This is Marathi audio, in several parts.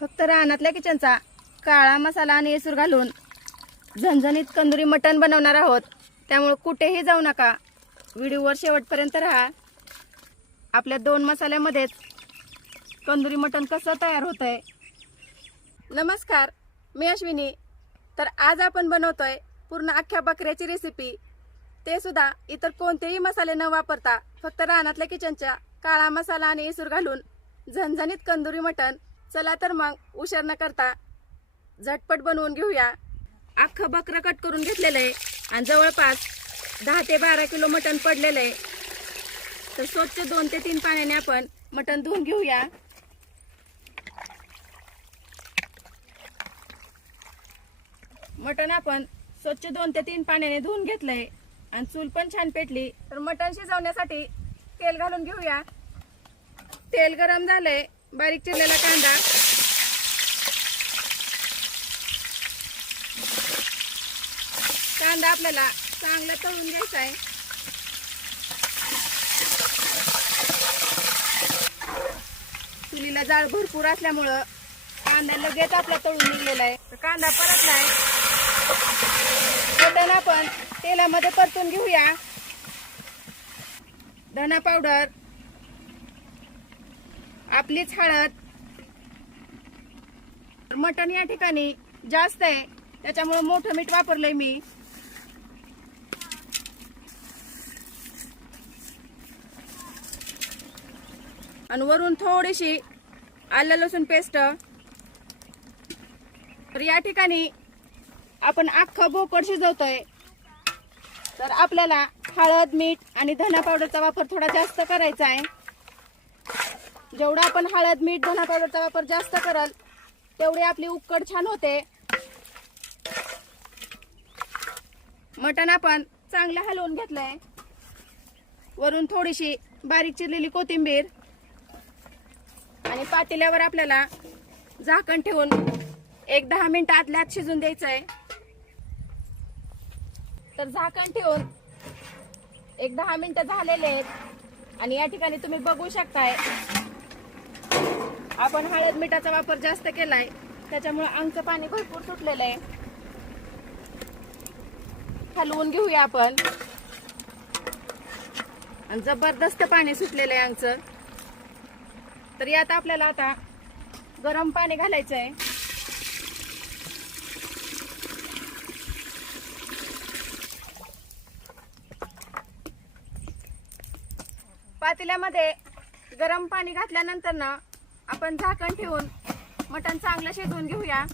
फक्त रानातल्या किचनचा काळा मसाला आणि येसूर घालून झणझणीत कंदुरी मटण बनवणार आहोत. त्यामुळे कुठेही जाऊ नका. व्हिडिओवर शेवटपर्यंत राहा. आपल्या दोन मसाल्यामध्येच कंदुरी मटण कसं तयार होत आहे नमस्कार मी अश्विनी. तर आज आपण बनवतोय पूर्ण अख्ख्या बकऱ्याची रेसिपी ते सुद्धा इतर कोणतेही मसाले न वापरता फक्त रानातल्या किचनच्या काळा मसाला आणि येसूर घालून झणझणीत कंदुरी मटण चला तर मग उशीर न करता झटपट बनवून घेऊया. अख्खं बकरं कट करून घेतलेलं आहे आणि जवळपास दहा ते बारा किलो मटण पडलेलं आहे. तर स्वच्छ दोन ते तीन पाण्याने आपण मटण धुवून घेऊया. मटण आपण स्वच्छ दोन ते तीन पाण्याने धुवून घेतलंय आणि चूल पण छान पेटली. तर मटण शिजवण्यासाठी तेल घालून घेऊया. तेल गरम झालंय. बारीक चिरलेला कांदा. कांदा आपल्याला चांगला तळून घ्यायचा आहे. चुलीला जाळ भरपूर असल्यामुळं कांदा लगेच आपला तळून निघलेला आहे. तर कांदा परतलाय मटण आपण तेलामध्ये परतून घेऊया. धना पावडर. आपलीच हळद. मटण या ठिकाणी जास्त आहे. त्याच्यामुळे मोठं मीठ वापरलंय मी. आणि वरून थोडीशी आलं लसूण पेस्ट. तर या ठिकाणी आपण अख्खं भोकड शिजवतोय. तर आपल्याला हळद मीठ आणि धना पावडरचा वापर थोडा जास्त करायचा आहे. जेवढा आपण हळद मीठ धना पावडरचा वापर जास्त कराल तेवढी आपली उकड छान होते. मटण आपण चांगलं हलवून घेतलंय. वरून थोडीशी बारीक चिरलेली कोथिंबीर आणि पातेल्यावर आपल्याला झाकण ठेवून एक दहा मिनिट आतल्यात शिजून द्यायचं आहे तर झाकण ठेवून एक दहा मिनिटं झालेले आहेत आणि या ठिकाणी तुम्ही बघू शकताय आपण हळद मिठाचा वापर जास्त केलाय. त्याच्यामुळे अंगचं पाणी भरपूर सुटलेलं आहे. हलवून घेऊया आपण. आणि जबरदस्त पाणी सुटलेलं आहे अंगचं. तर यात आपल्याला आता गरम पाणी घालायचं आहे पातेल्यामध्ये गरम पाणी घातल्यानंतर ना आपण झाकण ठेवून मटण चांगलं शिजवून घेऊया.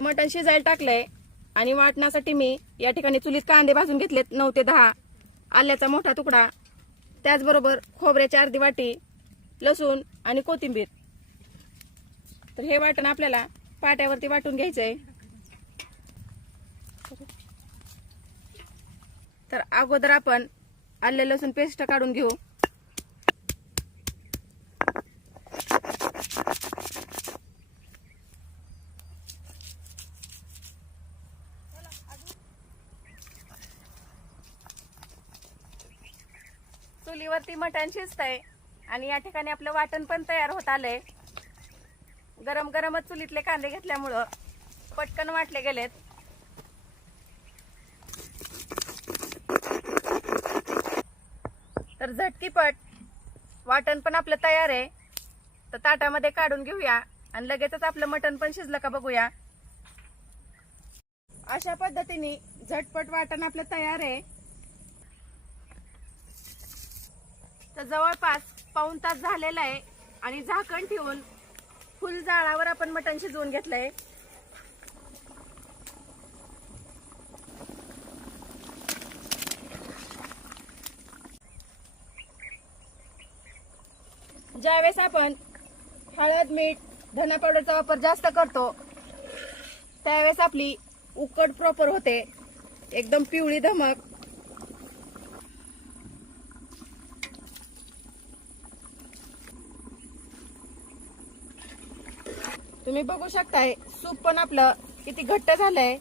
मटण शिजायला टाकलंय आणि वाटण्यासाठी मी या ठिकाणी चुलीत कांदे भाजून घेतलेत नऊ ते दहा. आल्याचा मोठा तुकडा. त्याचबरोबर खोबऱ्याची अर्धी वाटी लसूण आणि कोथिंबीर. तर हे वाटण आपल्याला पाट्यावरती वाटून घ्यायचंय. तर अगोदर आपण आले लसूण पेस्ट काढून घेऊ. चुलीवरती मटण शिजतंय आणि या ठिकाणी आपलं वाटण पण तयार होत आलंय. गरम गरमच चुलीतले कांदे घेतल्यामुळं पटकन वाटले गेलेत. तर झटकीपट वाटण पण आपलं तयार आहे. तर ताटामध्ये काढून घेऊया आणि लगेचच आपलं मटण पण शिजलं का बघूया. अशा पद्धतीने झटपट वाटण आपलं तयार आहे. तर जवळपास पाऊन तास झालेला आहे आणि झाकण ठेवून फुल जाळावर आपण मटण शिजवून घेतलंय. ज्यावेळेस आपण हळद मीठ धना पावडरचा वापर जास्त करतो त्यावेळेस आपली उकड प्रॉपर होते. एकदम पिवळी धमक. तुम्ही बघू शकताय सूप पण आपलं किती घट्ट झालंय.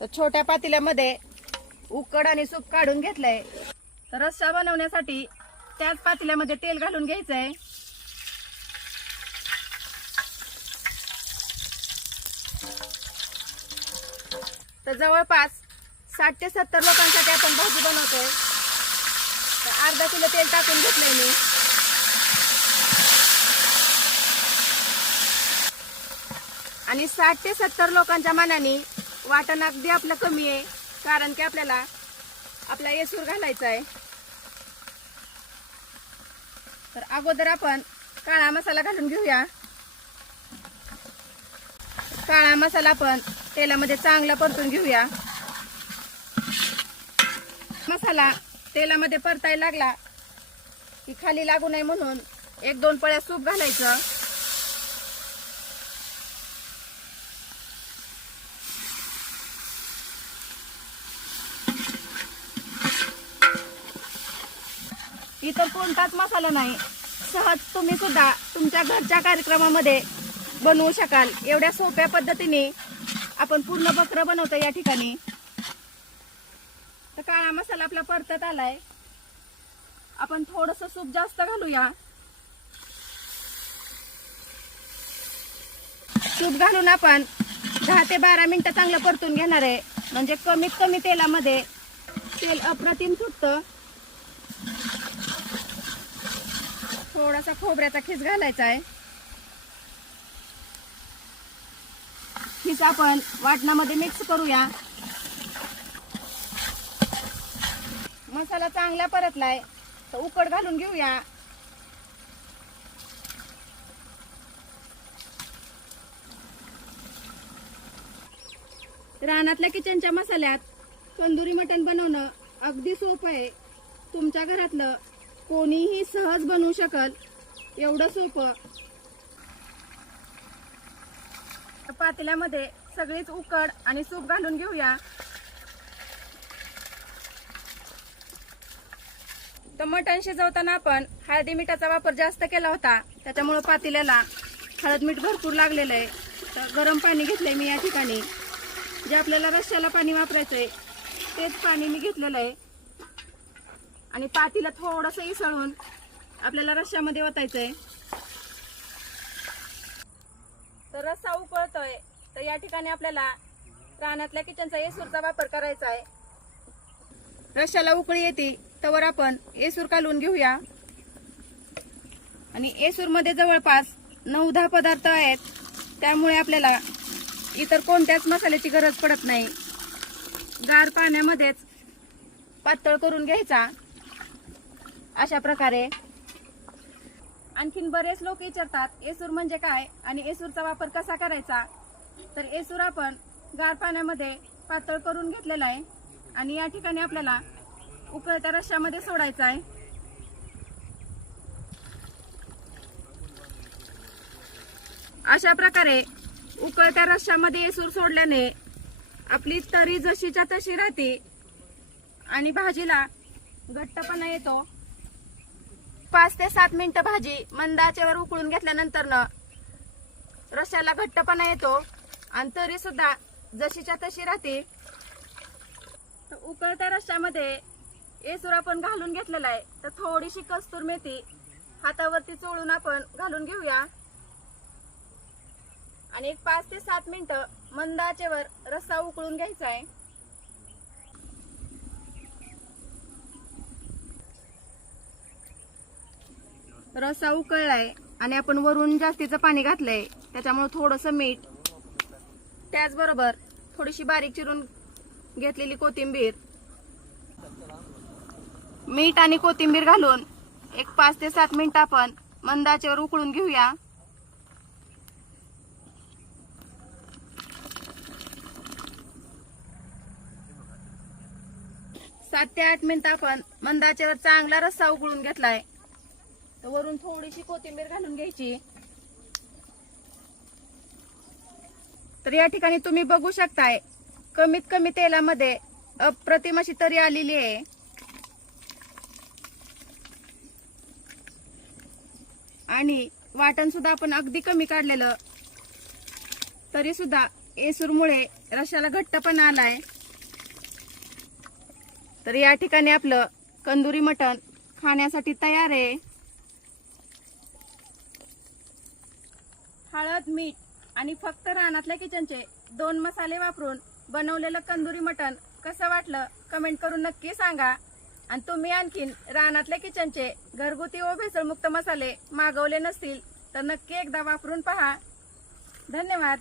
तर छोट्या पातेल्यामध्ये उकड आणि सूप काढून घेतलंय. तर रस्सा बनवण्यासाठी त्याच पातेल्यामध्ये तेल घालून घ्यायचंय. तर जवळपास साठ ते सत्तर लोकांसाठी आपण भाजी बनवतोय. तर अर्धा किलो तेल टाकून घेतलंय मी. आणि साठ ते सत्तर लोकांच्या मानाने वाटण अगदी आपलं कमी आहे कारण की आपल्याला आपला येसूर घालायचा आहे. तर अगोदर आपण काळा मसाला घालून घेऊया. काळा मसाला आपण तेलामध्ये चांगला परतून घेऊया. मसाला तेलामध्ये परतायला लागला की खाली लागू नये म्हणून एक दोन पळ्या सूप घालायचं इतर कोणताच मसाला नाही. सहज तुम्ही सुद्धा तुमच्या घरच्या कार्यक्रमामध्ये बनवू शकाल. एवढ्या सोप्या पद्धतीने आपण पूर्ण बकरं बनवतो या ठिकाणी. तर काळा मसाला आपला परतत आलाय. आपण थोडस सूप जास्त घालूया. सूप घालून आपण दहा ते बारा मिनिटं चांगलं परतून घेणार आहे. म्हणजे कमीत कमी तेलामध्ये तेल अप्रतिम सुटतं थोडासा खोबऱ्याचा खीस घालायचा आहे. खीस आपण वाटणामध्ये मिक्स करूया. मसाला चांगला परतलाय तर उकड घालून घेऊया. रानातल्या किचनच्या मसाल्यात तंदुरी मटण बनवणं अगदी सोपं आहे. तुमच्या घरातलं कोणीही सहज बनवू शकल. एवढं सोपं. पातेल्यामध्ये सगळीच उकड आणि सूप घालून घेऊया. तर मटण शिजवताना आपण हळदी मिठाचा वापर जास्त केला होता. त्याच्यामुळं पातेल्याला हळद मीठ भरपूर लागलेलं आहे. तर गरम पाणी घेतलंय मी या ठिकाणी. जे आपल्याला रश्श्याला पाणी वापरायचंय तेच पाणी मी घेतलेलं आहे. आणि पातीला थोडस इसळून आपल्याला रश्श्यामध्ये ओतायचंय. तर रस्सा उकळतोय. तर या ठिकाणी आपल्याला रानातल्या किचनचा येसूरचा वापर करायचा आहे. रश्श्याला उकळी येते तवर आपण येसूर कालवून घेऊया. आणि येसूरमध्ये जवळपास नऊ दहा पदार्थ आहेत. त्यामुळे आपल्याला इतर कोणत्याच मसाल्याची गरज पडत नाही. गार पाण्यामध्येच पातळ करून घ्यायचा. अशा प्रकारे. आणखीन बरेच लोक विचारतात एसूर म्हणजे काय आणि एसूरचा वापर कसा करायचा? तर एसूर आपण गार पाण्यामध्ये पातळ करून घेतलेला आहे आणि या ठिकाणी आपल्याला उकळत्या रश्श्यामध्ये सोडायचा आहे. अशा प्रकारे उकळत्या रश्श्यामध्ये येसूर सोडल्याने आपली तरी जशीच्या तशी राहते आणि भाजीला घट्टपणा येतो. पाच ते सात मिनिटं भाजी मंदाच्यावर उकळून घेतल्यानंतर न रश्श्याला घट्टपणा येतो. आणि तरी सुद्धा जशीच्या तशी राहते. उकळत्या रश्यामध्ये येसूर आपण घालून घेतलेला आहे. तर थोडीशी कस्तूर मेथी हातावरती चोळून आपण घालून घेऊया. आणि एक पाच ते सात मिनिटं मंदाचेवर रस्सा उकळून घ्यायचा आहे. रस्सा उकळलाय आणि आपण वरून जास्तीचं पाणी घातलंय. त्याच्यामुळे थोडंसं मीठ. त्याचबरोबर थोडीशी बारीक चिरून घेतलेली कोथिंबीर. मीठ आणि कोथिंबीर घालून एक पाच ते सात मिनिट आपण मंदाच्यावर उकळून घेऊया. सात ते आठ मिनिटं आपण मंदाच्यावर चांगला रस्सा उकळून घेतलाय. तर वरून थोडीशी कोथिंबीर घालून घ्यायची. तर या ठिकाणी तुम्ही बघू शकताय कमीत कमी तेलामध्ये अप्रतिम अशी तरी आलेली आहे. आणि वाटण सुद्धा आपण अगदी कमी काढलेलं. तरी सुद्धा येसूरमुळे रशाला घट्टपणा आलाय. तर या ठिकाणी आपलं कंदुरी मटण खाण्यासाठी तयार आहे. हळद मीठ आणि फक्त रानातल्या किचनचे दोन मसाले वापरून बनवलेलं कंदुरी मटण कसं वाटलं कमेंट करून नक्की सांगा. आणि तुम्ही आणखीन रानातल्या किचनचे घरगुती व भेसळमुक्त मसाले मागवले नसतील तर नक्की एकदा वापरून पहा. धन्यवाद.